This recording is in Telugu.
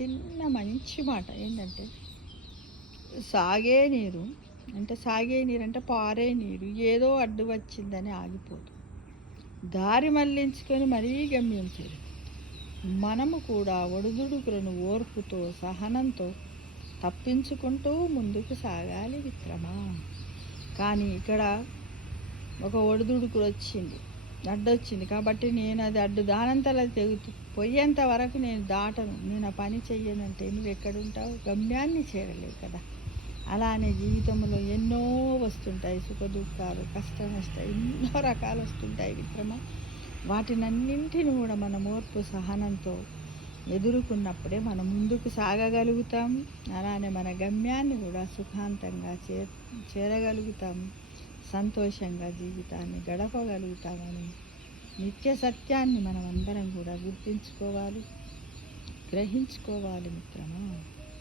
చిన్న మంచి మాట ఏంటంటే, సాగే నీరు సాగే నీరు అంటే పారే నీరు ఏదో అడ్డు వచ్చిందని ఆగిపోదు. దారి మళ్లించుకొని మరీ గమ్యం చేరు. మనము కూడా ఒడిదుడుకులను ఓర్పుతో సహనంతో తప్పించుకుంటూ ముందుకు సాగాలి మిత్రమా. కానీ ఇక్కడ ఒక ఒడిదుడుకులు వచ్చింది, అడ్డొచ్చింది కాబట్టి నేను అది అడ్డు దానంతలా తెగుతూ పోయేంత వరకు నేను దాటను, నేను ఆ పని చెయ్యనంటే నువ్వు ఎక్కడుంటావు? గమ్యాన్ని చేరలేవు కదా. అలానే జీవితంలో ఎన్నో వస్తుంటాయి, సుఖ దుఃఖాలు, కష్ట నష్టాలు, ఎన్నో రకాలు వస్తుంటాయి మిత్రమా. వాటినన్నింటిని కూడా మనం ఓర్పు సహనంతో ఎదుర్కొన్నప్పుడే మనం ముందుకు సాగగలుగుతాం. అలానే మన గమ్యాన్ని కూడా సుఖాంతంగా చేరగలుగుతాము, సంతోషంగా జీవితాన్ని గడపగలుగుతామని నిత్య సత్యాన్ని మనం అందరం కూడా గుర్తించుకోవాలి, గ్రహించుకోవాలి మిత్రమా.